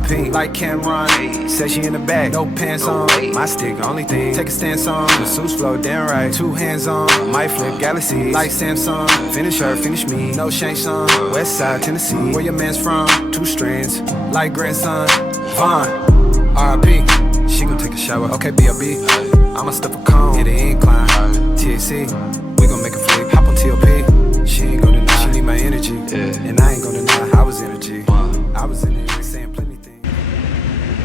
all pink, like Cameron. Said she in the back, no pants on. My stick, only thing, take a stance on. The suits flow damn right, 2 hands on. Might flip galaxies, like Samsung. Finish her, finish me, no shanks on. West side, Tennessee, where your man's from. 2 strands, like grandson. Vaughn, R.I.P. She gon' take a shower, okay, B.O.B. I'ma stuff a cone, hit the incline. THC, we gon' make a flip, hop on TLP. She ain't gon' deny, she need my energy. And I ain't gon' deny, I was energy. I was in it, saying plenty things.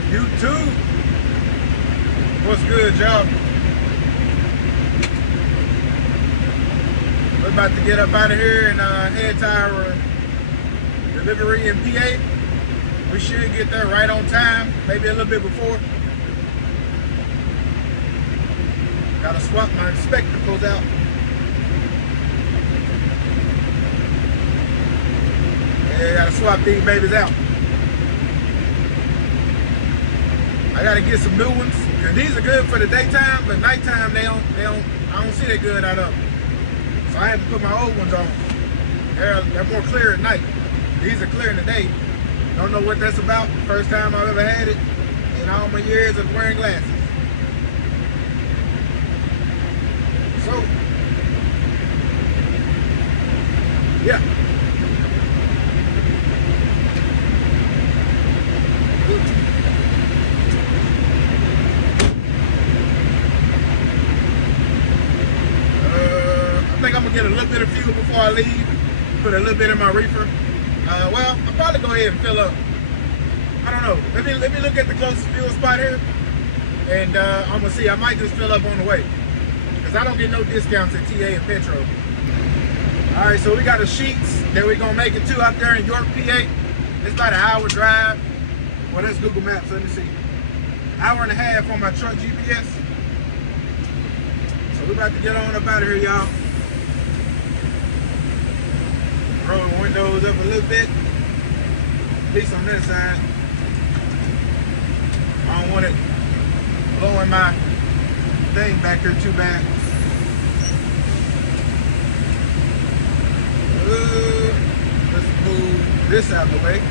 YouTube, what's good, y'all? We're about to get up out of here and head to our delivery in PA. We should get there right on time, maybe a little bit before. Gotta swap my spectacles out. Yeah, gotta swap these babies out. I gotta get some new ones. Cause these are good for the daytime, but nighttime I don't see that good out of them. So I have to put my old ones on. They're more clear at night. These are clear in the day. Don't know what that's about. First time I've ever had it in all my years of wearing glasses. So, yeah. I think I'm gonna get a little bit of fuel before I leave. Put a little bit in my reefer. Well, I'll probably go ahead and fill up. I don't know. Let me look at the closest fuel spot here, and I'm gonna see. I might just fill up on the way, cause I don't get no discounts at TA and Petro. All right, so we got the sheets that we're gonna make it to out there in York, PA. It's about an hour drive. Well, that's Google Maps. Let me see. Hour and a half on my truck GPS. So we're about to get on up out of here, y'all. Roll the windows up a little bit, at least on this side. I don't want it blowing my thing back here too bad. Let's move this out of the way.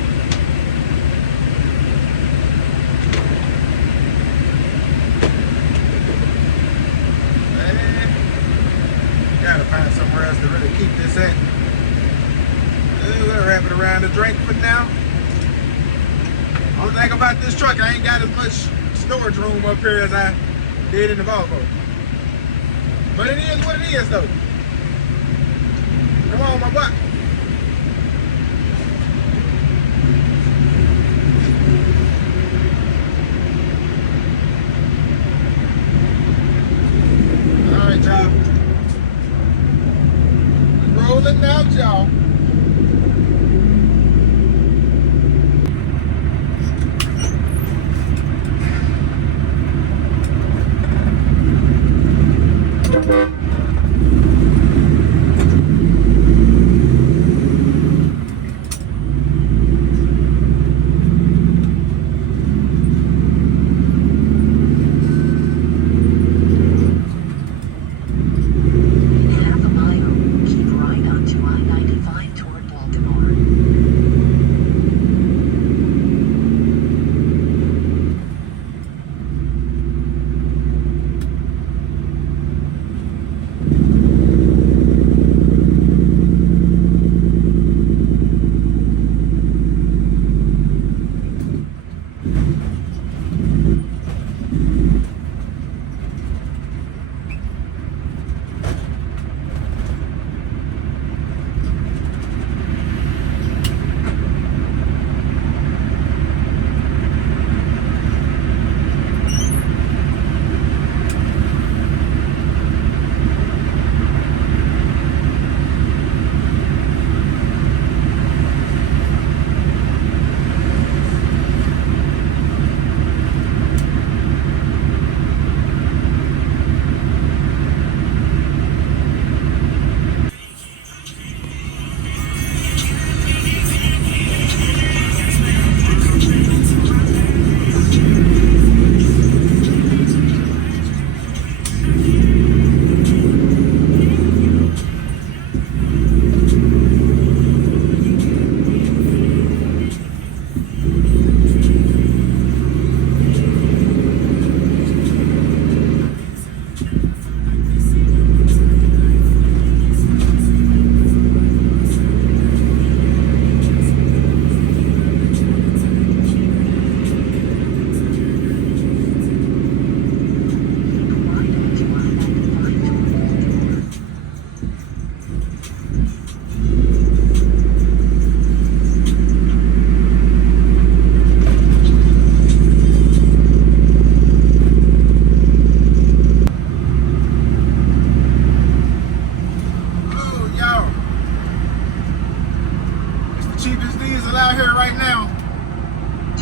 And gotta find somewhere else to really keep this at. We're gonna wrap it around the drink for now. Only thing about this truck, I ain't got as much storage room up here as I did in the Volvo. But it is what it is, though. Come on, my butt. All right, y'all. Rolling out, y'all.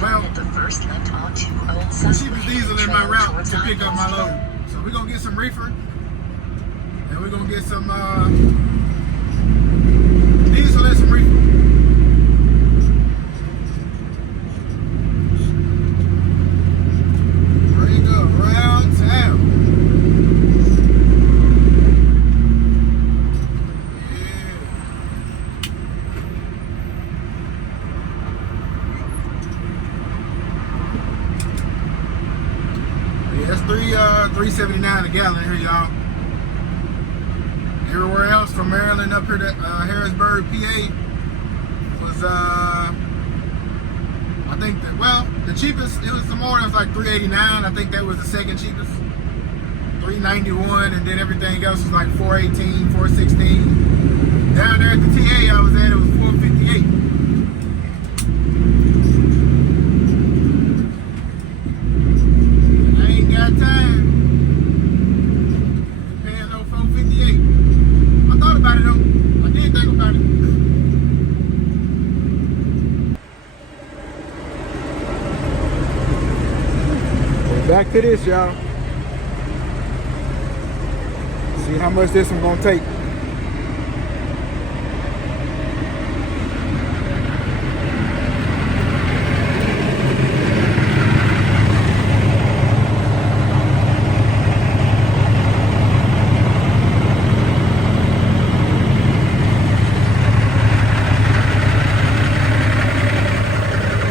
Well, the cheapest diesel in my route to pick up my load. So we're gonna get some reefer, and we're gonna get some diesel and some reefer. Bring up around town. Yeah, that's $3.79 a gallon here, y'all. Everywhere else from Maryland up here to Harrisburg, PA was I think that, well, the cheapest, it was some more, it was like $3.89. I think that was the second cheapest. $3.91, and then everything else was like $4.18, $4.16. Down there at the TA I was at, it was $4.58. I ain't got time. Paying no $4.58. I thought about it though. I did think about it. Back to this, y'all. See how much this one gonna take.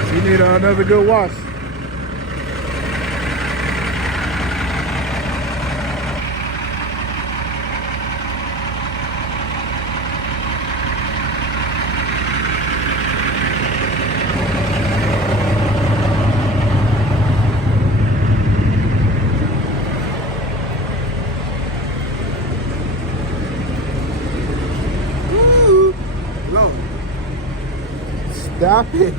So you need another good wash. Stop it.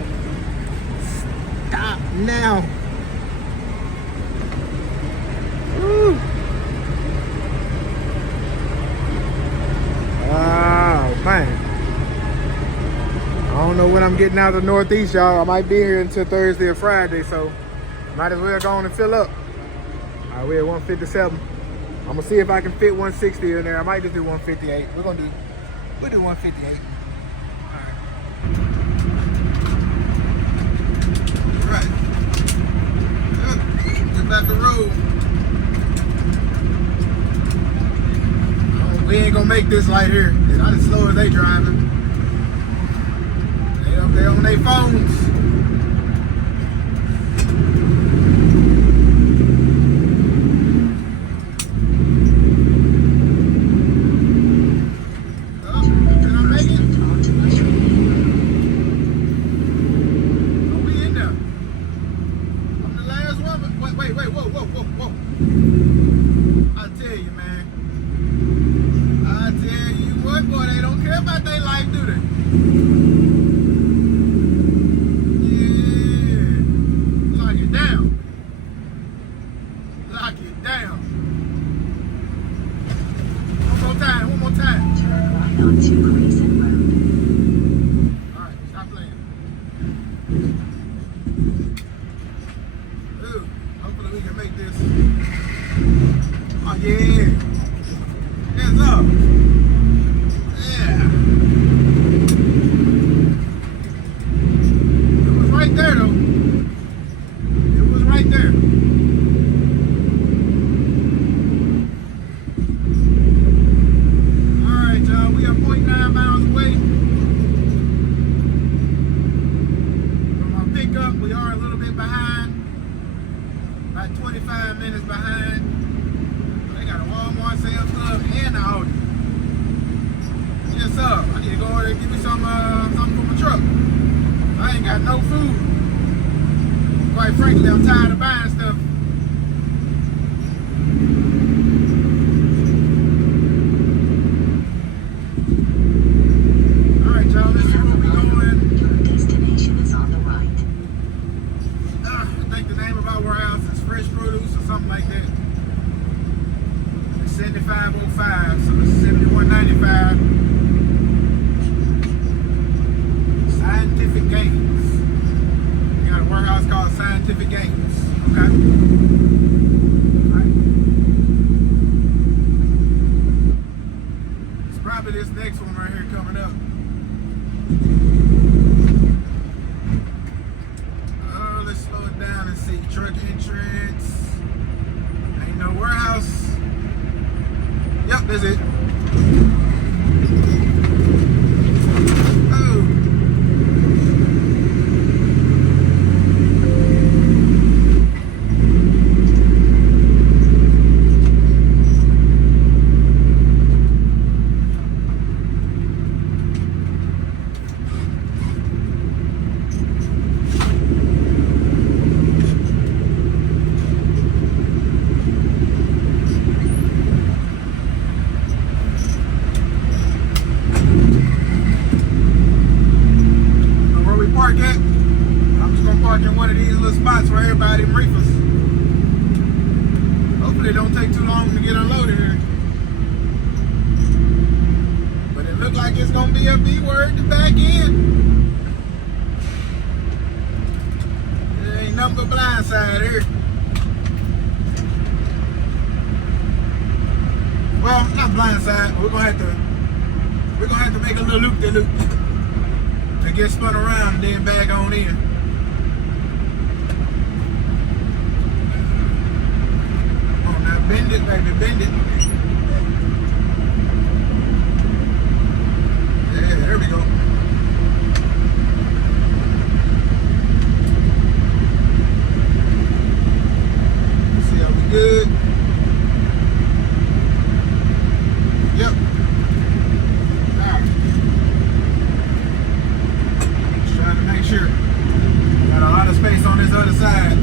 Stop now. Woo. Oh, man. I don't know when I'm getting out of the Northeast, y'all. I might be here until Thursday or Friday, so might as well go on and fill up. All right, we're at 157. I'm going to see if I can fit 160 in there. I might just do 158. We'll do 158. Back the road. We ain't gonna make this light here. It's not as slow as they driving. They up there on their phones. Can I make it? Are we in there? I'm the last one. Wait, whoa. I tell you, man. I tell you what, boy, they don't care about their life, do they? Yeah. Lock it down. Lock it down. One more time. Turn right onto Grayson Road. Alright, stop playing. Ooh, hopefully we can make this. Oh yeah. Hands up. Yeah. It was right there though. It was right there. Alright, y'all, we are 0.9 miles away from our pickup. We are a little bit behind. About 25 minutes behind. They got a Walmart, Sales Club, and a Audi. Yes, sir. I need to go over there and give me something for my truck. I ain't got no food. Quite frankly, I'm tired of buying stuff. All right, y'all. Let's see where we going. Your destination is on the right. I think the name of our warehouse is Fresh Produce or something like that. It's 7505, so it's 7195. Scientific Games. We got a warehouse called scientific games. Okay. Right. It's probably this next one right here coming up. Let's slow it down and see. Truck entrance. Ain't no warehouse. Yep, that's it. Oh. In one of these little spots where everybody reefers. Hopefully it don't take too long to get unloaded here. But it looks like it's gonna be a B word to back in. There ain't nothing but blindside here. Well, not blindside. We're gonna have to make a little loop-de-loop and get spun around and then back on in. Bend it, baby, bend it. Yeah, there we go. See how we good? Yep. Alright. Just trying to make sure. Got a lot of space on this other side.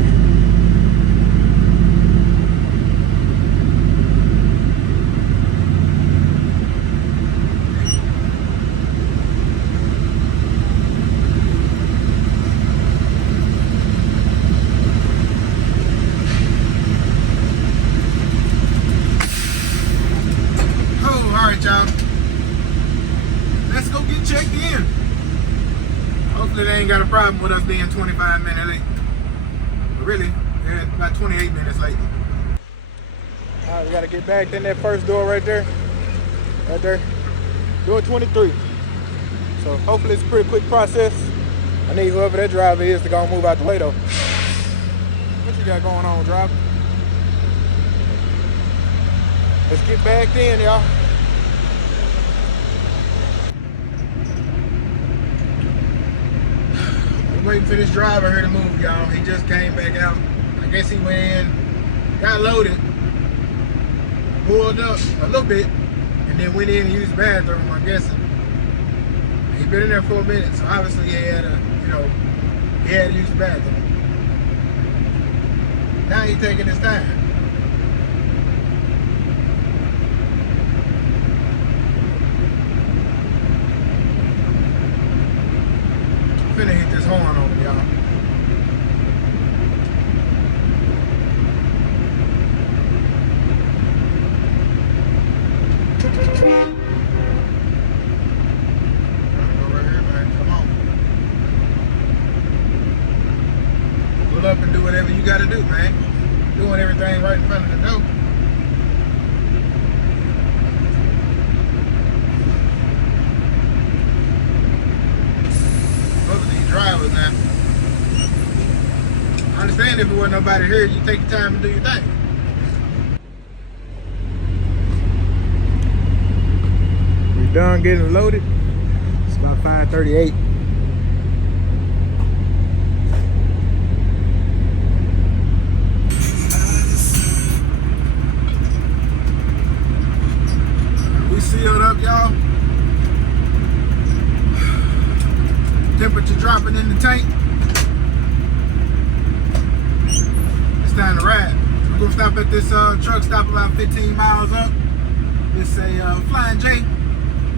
Y'all, let's go get checked in. Hopefully they ain't got a problem with us being 25 minutes late. But really, they're about 28 minutes late. Alright, we gotta get back in that first door right there. Right there. Door 23. So hopefully it's a pretty quick process. I need whoever that driver is to go and move out the way though. What you got going on, driver? Let's get back in, y'all. Waiting for this driver here to move, y'all. He just came back out. I guess he went in, got loaded, pulled up a little bit, and then went in and used the bathroom, I'm guessing. He's been in there for a minute, so obviously he had to use the bathroom. Now he's taking his time. Finna hit this horn over, y'all. Go right here, man. Come on. Pull up and do whatever you gotta do, man. Doing everything right in front of the door. Drivers now. I understand if there wasn't nobody here, you take your time and do your thing. We're done getting loaded. It's about 5:38. We sealed up, y'all. Temperature dropping in the tank. It's time to ride. We're gonna stop at this truck stop about 15 miles up. It's a Flying J,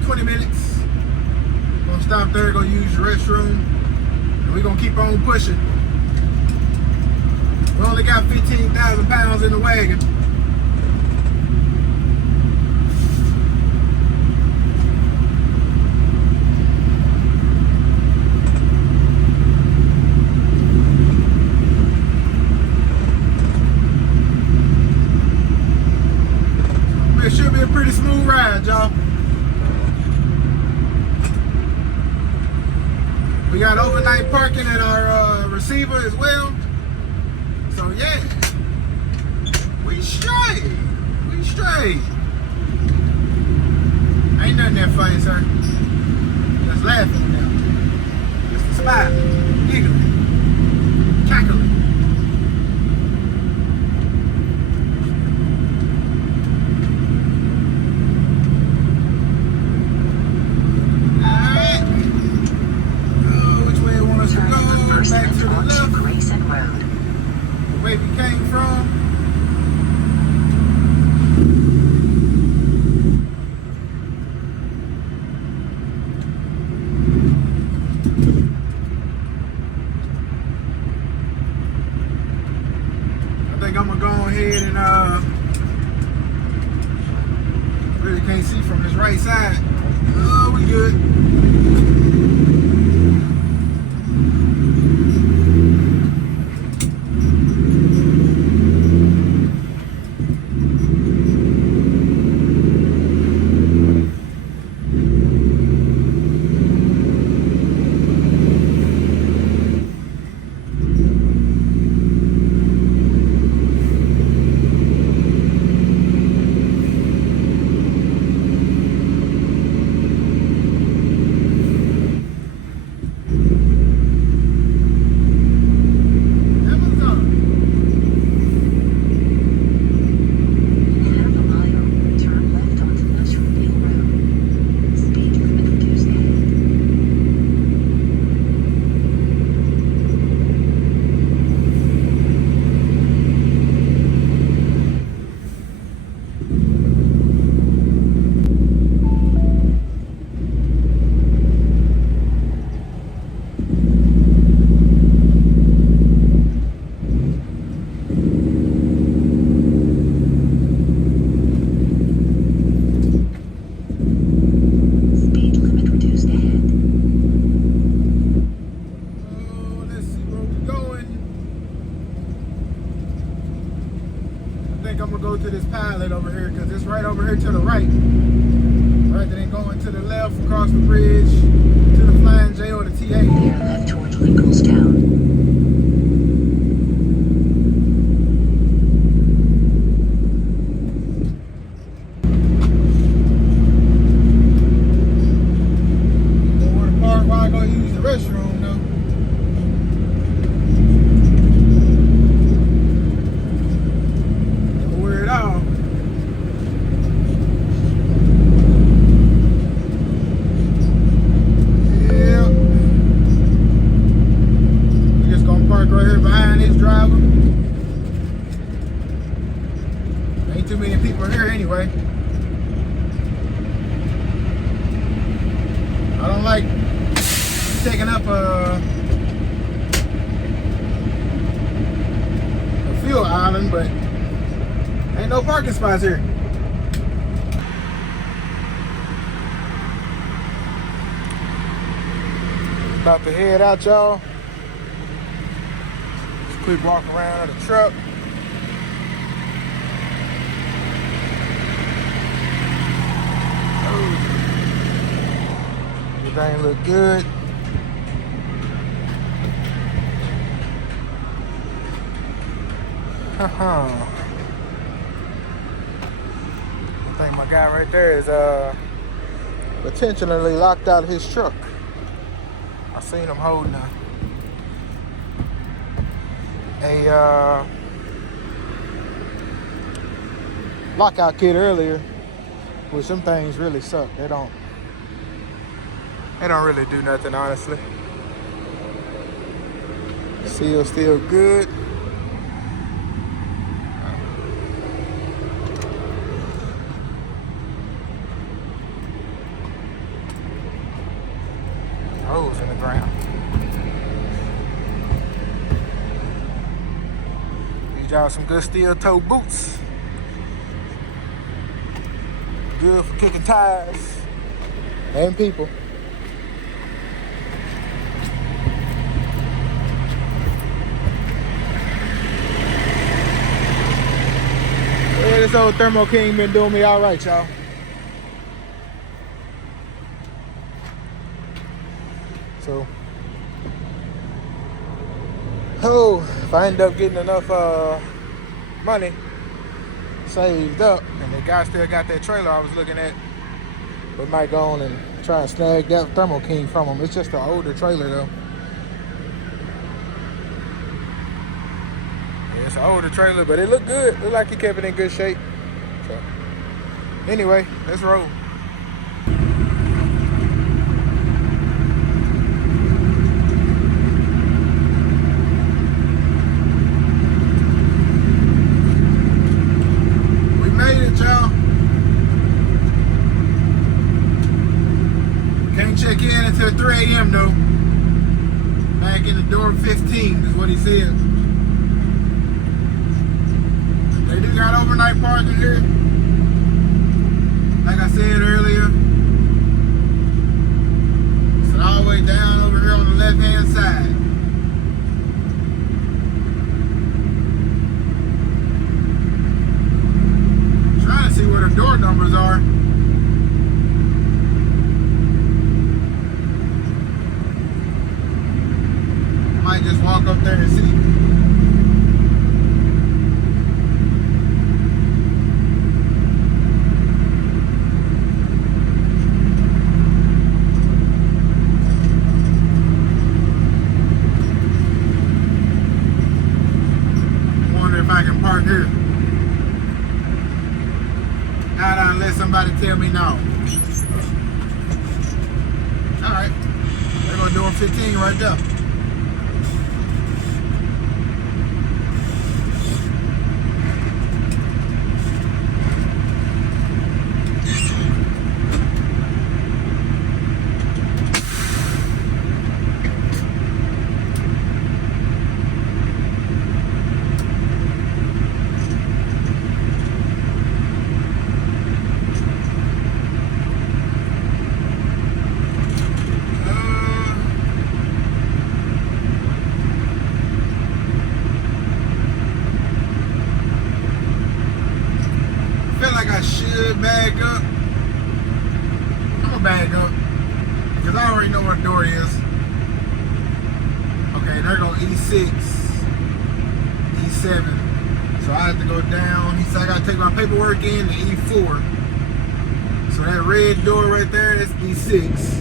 20 minutes. Gonna stop there, go use the restroom, and we're gonna keep on pushing. We only got 15,000 pounds in the wagon. night parking at our receiver as well. So yeah, we straight. We straight. Ain't nothing that funny, sir. Just laughing now. Just smiling, giggling, cackling. Back to the left, Grayson Road. the way we came from. I think I'm gonna go ahead and really can't see from this right side. Oh, we good. I'm gonna go to this pilot over here because it's right over here to the right. Rather than going to the left across the bridge to the Flying J or the TA. Veer left toward Lincolnstown. Too many people here anyway. I don't like taking up a fuel island, but ain't no parking spots here. About to head out, y'all. Just quick walk around the truck. Everything look good. I think my guy right there is potentially locked out of his truck. I seen him holding a lockout kit earlier, which some things really suck. They don't really do nothing, honestly. Seal's still good. Holes in the ground. Need y'all some good steel toe boots. Good for kicking tires and people. Yeah, this old Thermo King been doing me all right, y'all. So Oh, if I end up getting enough money saved up, and the guy still got that trailer I was looking at, we might go on and try and snag that Thermo King from him. It's just an older trailer though. Yeah, it's an older trailer, but it looked good. Looked like he kept it in good shape. So, anyway, let's roll. We made it, y'all. Can't check in until 3 a.m. though. Back in the door 15 is what he said. They do got overnight parking here. Like I said earlier. It's all the way down over here on the left hand side. Trying to see where the door numbers are. Might just walk up there and see. Wonder if I can park here. Not unless somebody tell me no. Alright. They're gonna do 15 right there. Bag up. I'm gonna bag up because I already know what the door is. Okay, they're going E6, E7. So I have to go down. He said I gotta take my paperwork in to E4. So that red door right there is E6.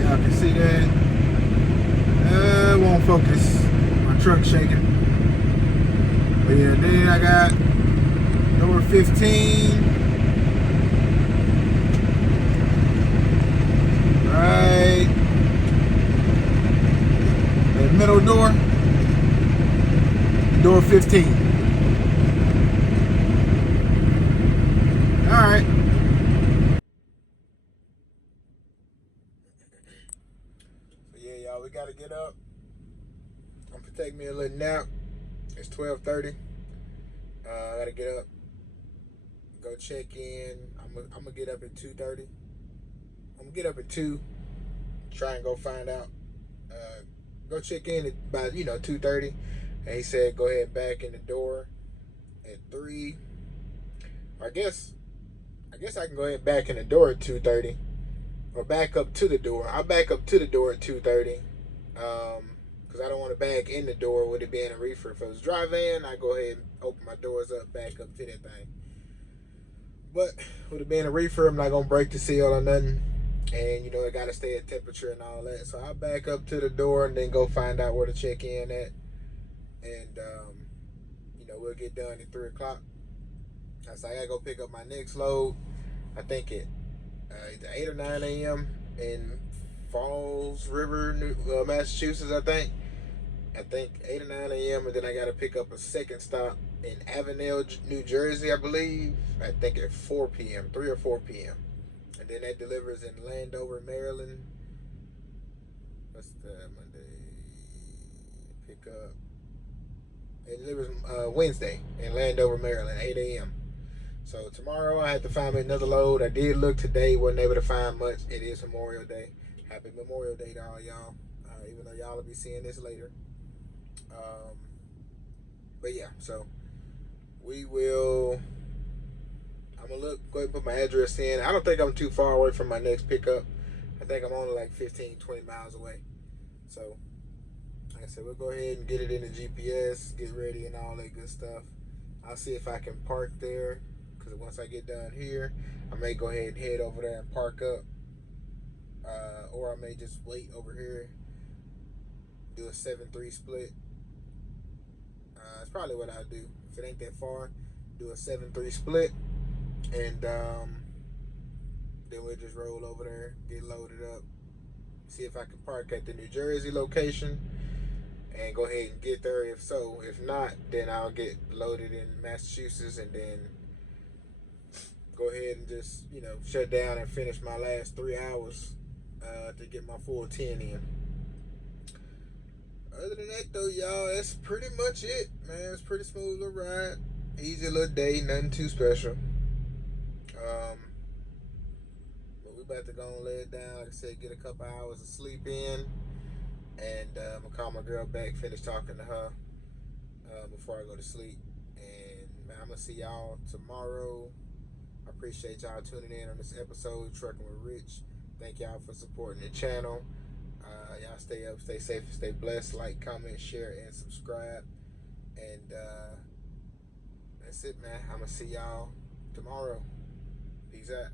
Y'all can see that. It won't focus. My truck's shaking. But yeah, then I got door 15. Right. The middle door. Door 15. Alright. So yeah, y'all, we gotta get up. I'm gonna take me a little nap. It's 12:30. I gotta get up. Go check in. I'm gonna get up at 2:30. I'm gonna get up at 2. Try and go find out. Go check in at by 2:30. And he said go ahead back in the door at 3. I guess I can go ahead back in the door at 2:30, or back up to the door. I'll back up to the door at 2:30. Because I don't want to back in the door with it being a reefer. If it was dry van, I go ahead and open my doors up, back up to that thing. But with it being a reefer, I'm not gonna break the seal or nothing, and it gotta stay at temperature and all that. So I'll back up to the door and then go find out where to check in at, and we'll get done at 3 o'clock. So I gotta go pick up my next load. I think at either 8 or 9 a.m. in Falls River, Massachusetts. I think 8 or 9 a.m. and then I gotta pick up a second stop in Avenel, New Jersey, I believe. I think at 4 p.m., 3 or 4 p.m. And then that delivers in Landover, Maryland. What's the Monday? Pick up. It delivers Wednesday in Landover, Maryland, 8 a.m. So tomorrow I have to find me another load. I did look today, wasn't able to find much. It is Memorial Day. Happy Memorial Day to all y'all. Even though y'all will be seeing this later. But yeah, so we will. I'm gonna go ahead and put my address in. I don't think I'm too far away from my next pickup. I think I'm only like 15, 20 miles away. So like I said, we'll go ahead and get it in the GPS, get ready and all that good stuff. I'll see if I can park there, because once I get done here, I may go ahead and head over there and park up, or I may just wait over here, do a 7-3 split. It's probably what I'll do. If it ain't that far, do a 7-3 split, and then we'll just roll over there, get loaded up, see if I can park at the New Jersey location, and go ahead and get there. If so, if not, then I'll get loaded in Massachusetts, and then go ahead and just, shut down and finish my last 3 hours to get my full 10 in. Other than that, though, y'all, that's pretty much it, man. It's pretty smooth little ride, easy little day, nothing too special. But we about to go and lay it down. Like I said, get a couple hours of sleep in, and I'm gonna call my girl back, finish talking to her before I go to sleep. And man, I'm gonna see y'all tomorrow. I appreciate y'all tuning in on this episode of Trucking with Rich. Thank y'all for supporting the channel. Y'all stay up, stay safe, stay blessed. Like, comment, share, and subscribe. And that's it, man. I'm gonna see y'all tomorrow. Peace out.